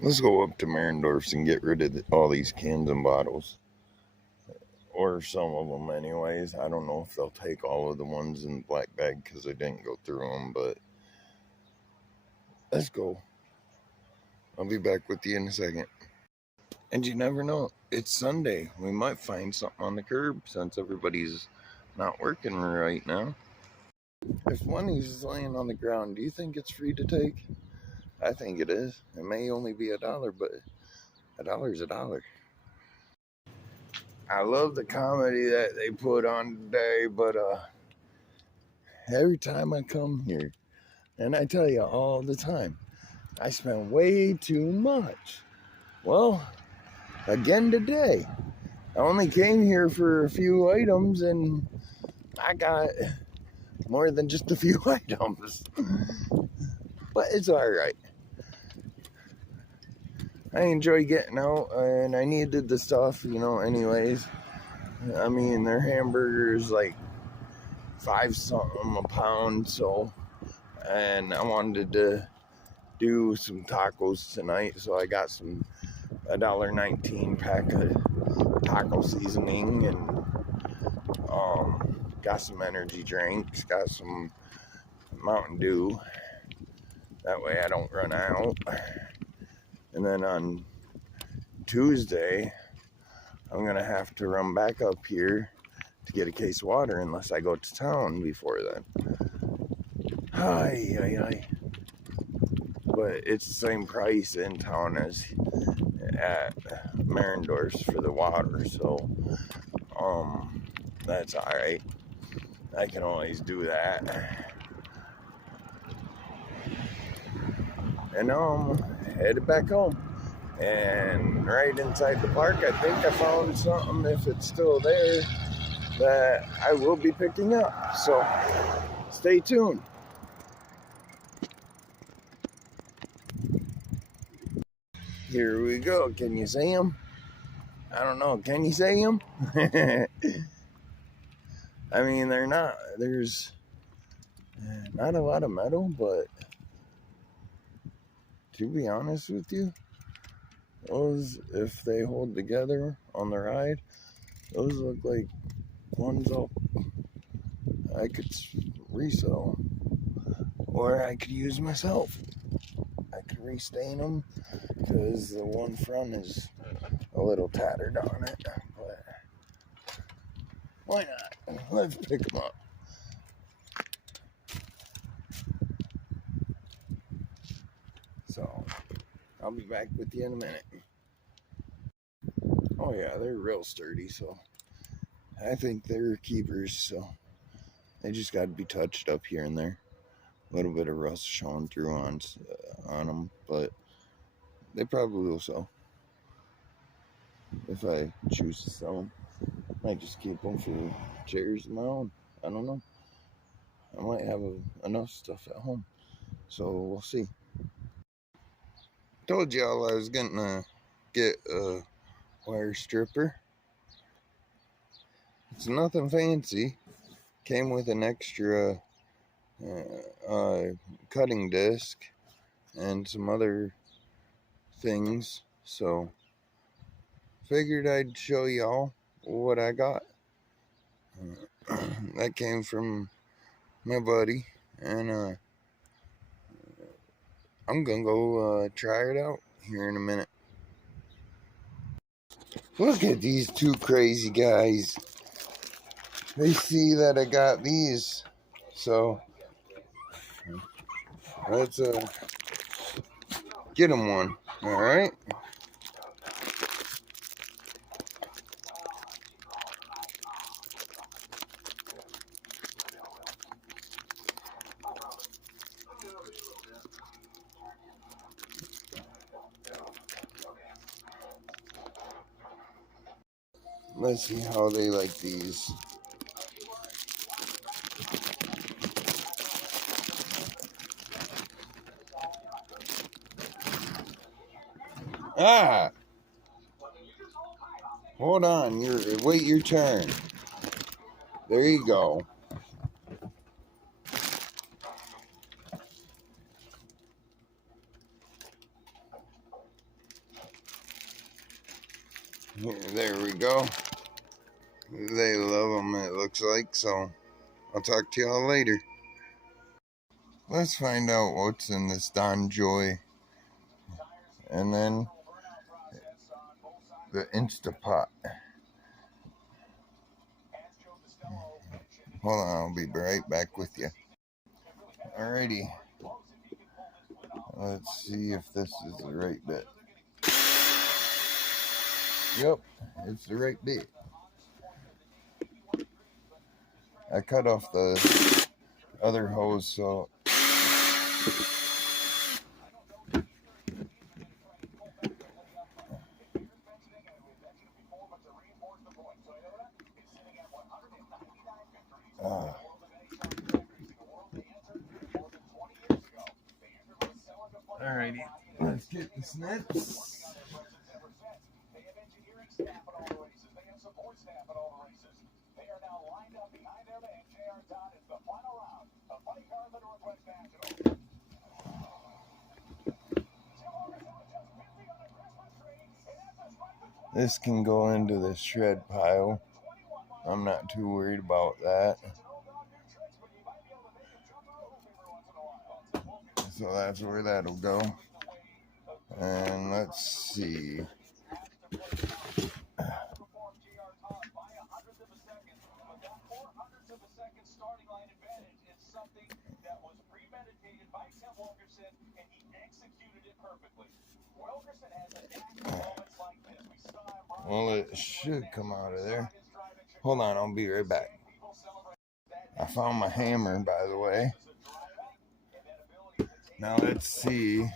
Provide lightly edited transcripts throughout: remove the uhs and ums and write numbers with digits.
Let's go up to Marendorf's and get rid of all these cans and bottles. Or some of them, anyways. I don't know if they'll take all of the ones in the black bag because I didn't go through them, but let's go. I'll be back with you in a second. And you never know, it's Sunday. We might find something on the curb since everybody's not working right now. If one is laying on the ground, do you think it's free to take? I think it is. It may only be $1, but $1 is $1. I love the comedy that they put on today, but every time I come here, and I tell you all the time, I spend way too much. Well, again today, I only came here for a few items, and I got more than just a few items. But it's all right. I enjoy getting out, and I needed the stuff, anyways. I mean, their hamburgers like 5 something a pound, so, and I wanted to do some tacos tonight, so I got some $1.19 pack of taco seasoning, and got some energy drinks, got some Mountain Dew, that way I don't run out. And then on Tuesday, I'm gonna have to run back up here to get a case of water unless I go to town before then. Ay. But it's the same price in town as at Marendorf's for the water, so that's all right. I can always do that. And now I'm headed back home. And right inside the park, I think I found something, if it's still there, that I will be picking up. So stay tuned. Here we go. Can you see them? I don't know. Can you see them? I mean, there's not a lot of metal, but to be honest with you, those, if they hold together on the ride, those look like ones I could resell, or I could use myself. I could restain them because the one front is a little tattered on it, but why not? Let's pick them up. So I'll be back with you in a minute. Oh yeah, they're real sturdy, so I think they're keepers, so they just got to be touched up here and there. A little bit of rust showing through on them, but they probably will sell. If I choose to sell them, I might just keep them for chairs of my own. I don't know. I might have enough stuff at home, so we'll see. Told y'all I was gonna get a wire stripper. It's nothing fancy. Came with an extra cutting disc and some other things, so figured I'd show y'all what I got. That came from my buddy, and I'm gonna go try it out here in a minute. Look at these two crazy guys. They see that I got these, so let's get them one. All right. Let's see how they like these. Ah! Hold on. Wait your turn. There you go. There we go. They love them, it looks like, so I'll talk to y'all later. Let's find out what's in this DonJoy. And then the Instapot. Hold on, I'll be right back with you. Alrighty. Let's see if this is the right bit. Yep, it's the right bit. I cut off the other hose, so alrighty, let's get the snips. This can go into the shred pile. I'm not too worried about that. So that's where that'll go. And let's see. Well, it should come out of there. Hold on, I'll be right back. I found my hammer, by the way. Now let's see.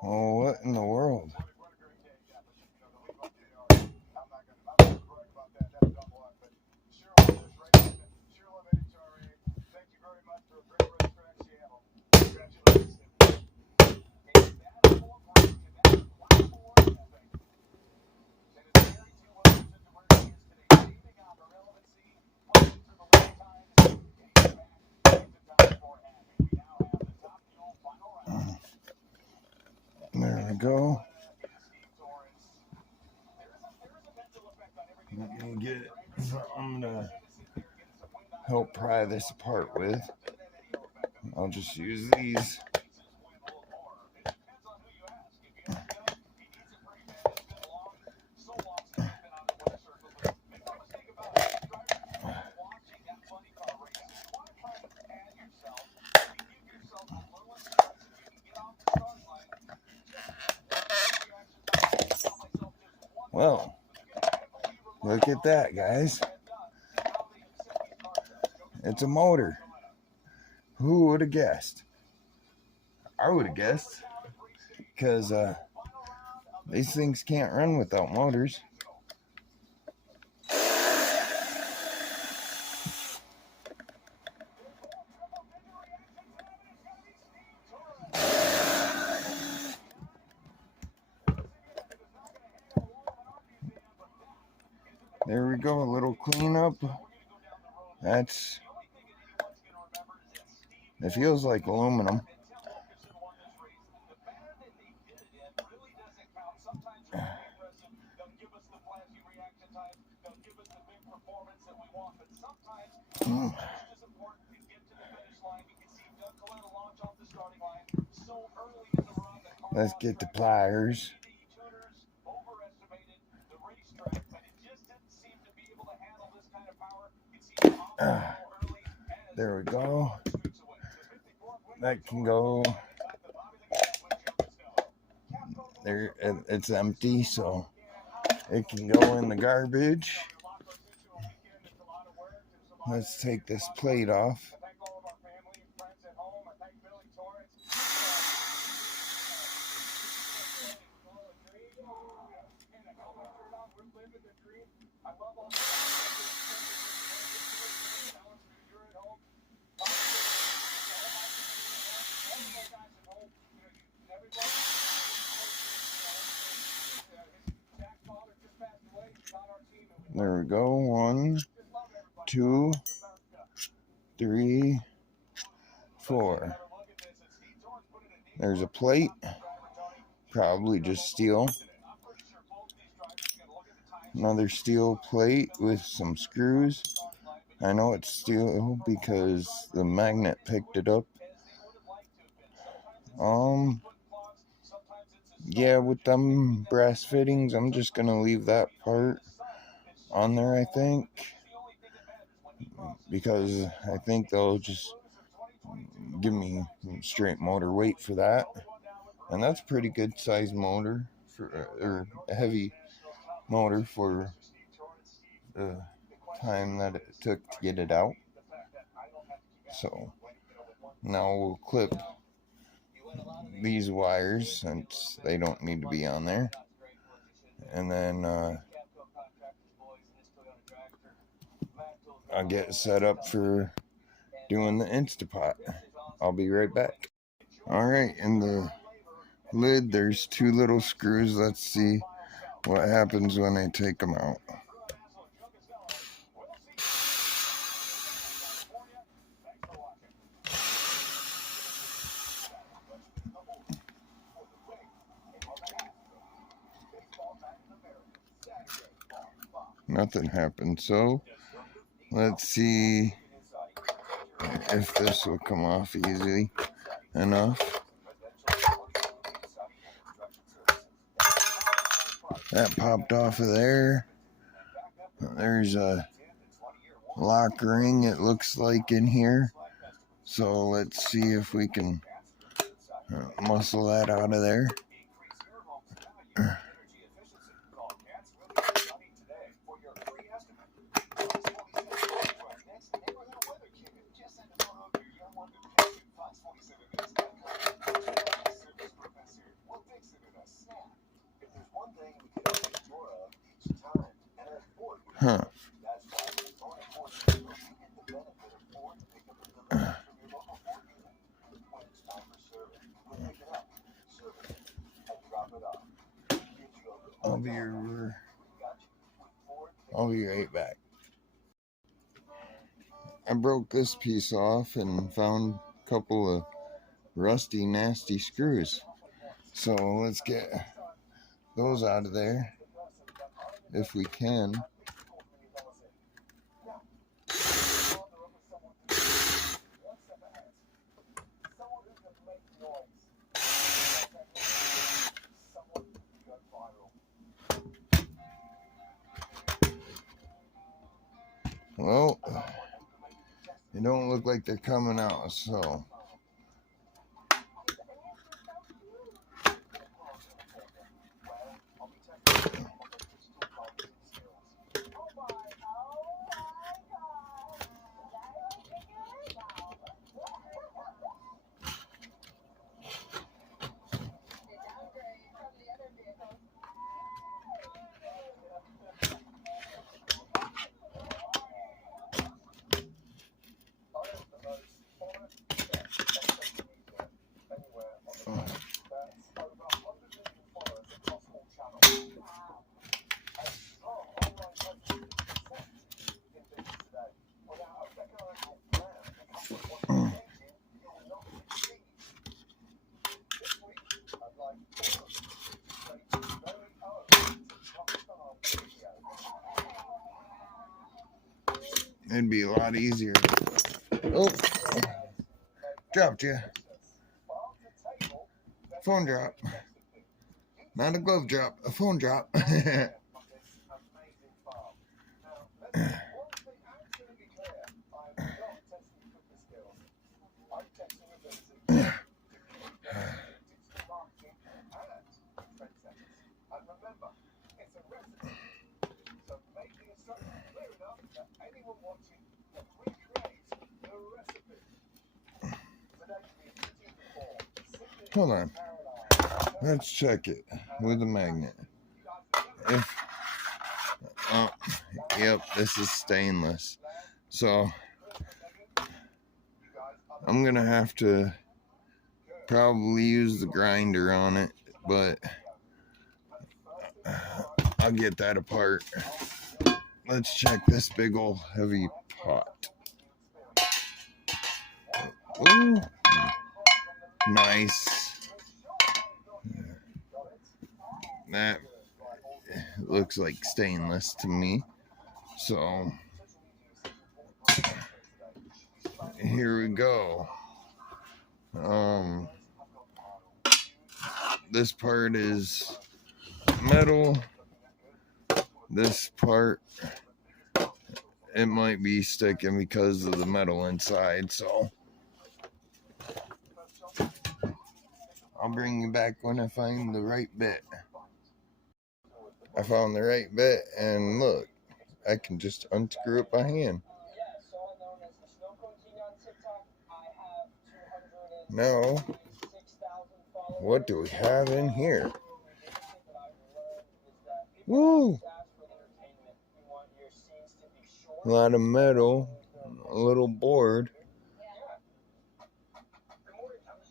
Oh, what in the world? There we go. Let me get something to help pry this apart with. I'll just use these. Well, look at that, guys. It's a motor. Who would have guessed? I would have guessed. Because these things can't run without motors. There we go, a little cleanup. It feels like aluminum. Let's get the pliers. There we go. That can go there. It's empty, so it can go in the garbage. Let's take this plate off. There we go. 1, 2, 3, 4. There's a plate. Probably just steel. Another steel plate with some screws. I know it's steel because the magnet picked it up. Yeah, with them brass fittings, I'm just gonna leave that part on there, I think, because I think they'll just give me straight motor weight for that, and that's a pretty good size motor for, or a heavy motor for the time that it took to get it out. So now we'll clip these wires since they don't need to be on there, and then I'll get set up for doing the Instapot. I'll be right back. Alright, in the lid there's 2 little screws. Let's see what happens when I take them out. Nothing happened, so let's see if this will come off easily enough. That popped off of there. There's a lock ring, it looks like, in here. So let's see if we can muscle that out of there. Huh. I'll be right back. I broke this piece off and found a couple of rusty, nasty screws. So let's get those out of there if we can. Well, they don't look like they're coming out, so it'd be a lot easier. Oh, dropped you. Phone drop. Not a glove drop, a phone drop. Hold on. Let's check it with a magnet. Yep, this is stainless. So I'm gonna have to probably use the grinder on it, but I'll get that apart. Let's check this big old heavy pot. Ooh, nice. That looks like stainless to me. So here we go. This part is metal. This part, it might be sticking because of the metal inside, so I'll bring you back when I find the right bit. I found the right bit, and look, I can just unscrew it by hand. Now, what do we have in here? Woo! A lot of metal, a little board,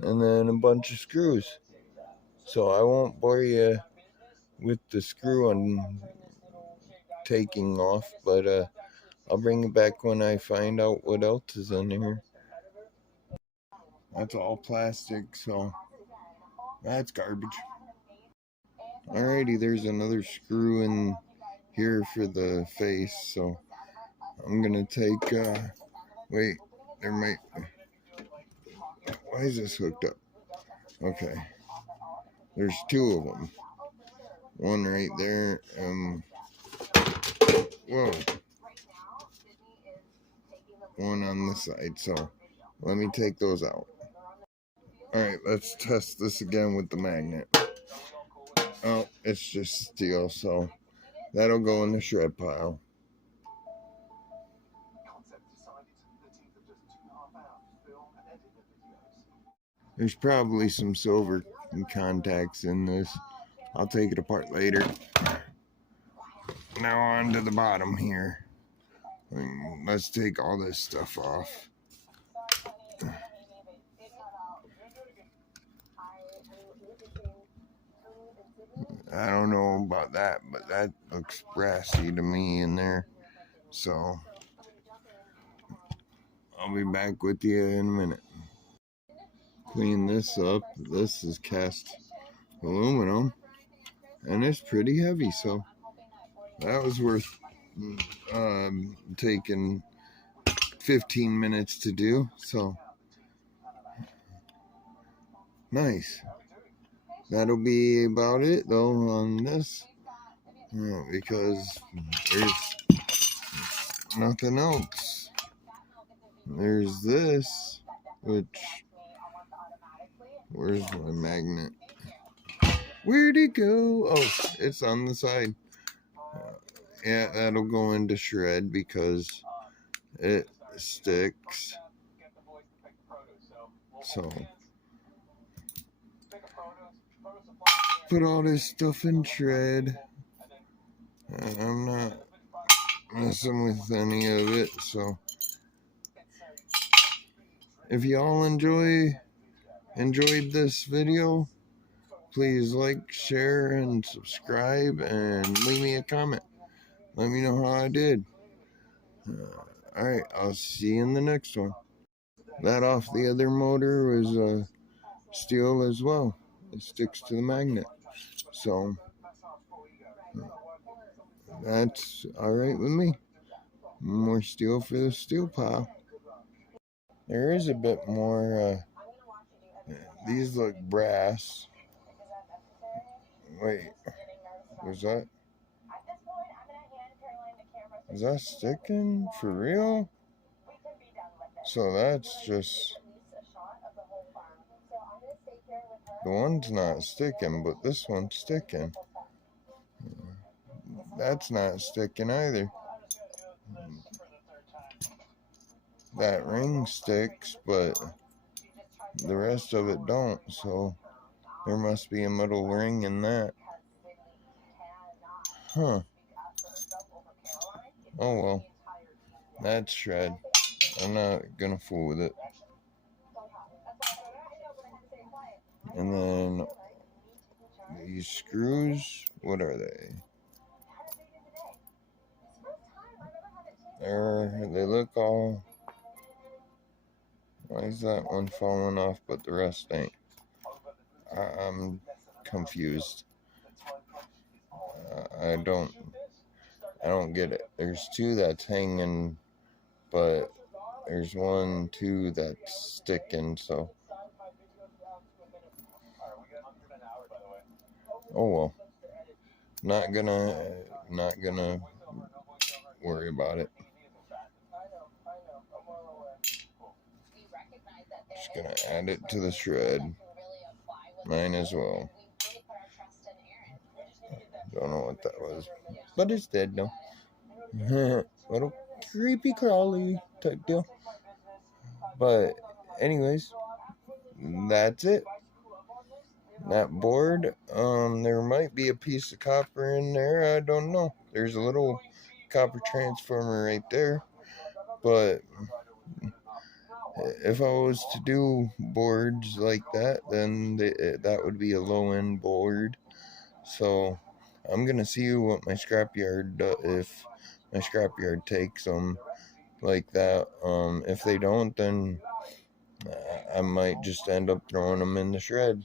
and then a bunch of screws. So I won't bore you with the screw and taking off, but I'll bring it back when I find out what else is in here. That's all plastic, so that's garbage. Alrighty, there's another screw in here for the face, so I'm gonna take, wait, there might, why is this hooked up? Okay, there's two of them. One right there, whoa. One on this side, so let me take those out. Alright, let's test this again with the magnet. Oh, it's just steel, so that'll go in the shred pile. There's probably some silver contacts in this. I'll take it apart later. Now on to the bottom here. Let's take all this stuff off. I don't know about that, but that looks brassy to me in there. So I'll be back with you in a minute. Clean this up. This is cast aluminum, and it's pretty heavy, so that was worth taking 15 minutes to do. So nice. That'll be about it though on this, because there's nothing else. There's this, which, where's my magnet? Where'd it go? Oh, it's on the side. Yeah, that'll go into shred because it sticks. So put all this stuff in shred. I'm not messing with any of it, so if y'all enjoyed this video, please like, share, and subscribe, and leave me a comment. Let me know how I did. Alright, I'll see you in the next one. That off the other motor was steel as well. It sticks to the magnet. So that's alright with me. More steel for the steel pile. There is a bit more, these look brass. Wait, was that? Is that sticking for real? So that's just, the one's not sticking, but this one's sticking. That's not sticking either. That ring sticks, but the rest of it don't, so There must be a metal ring in that. Huh. Oh well. That's shred. I'm not gonna fool with it. And then these screws, what are they? They look all... Why is that one falling off but the rest ain't? I'm confused. I don't get it. There's two that's hanging, but there's 1, 2 that's sticking, so. Oh well. Not gonna worry about it. Just gonna add it to the shred. Mine as well. Don't know what that was, but it's dead now. Little creepy crawly type deal. But anyways, that's it. That board, there might be a piece of copper in there. I don't know. There's a little copper transformer right there. But if I was to do boards like that, then that would be a low-end board. So I'm gonna see what my scrapyard if my scrapyard takes them like that. If they don't, then I might just end up throwing them in the shred.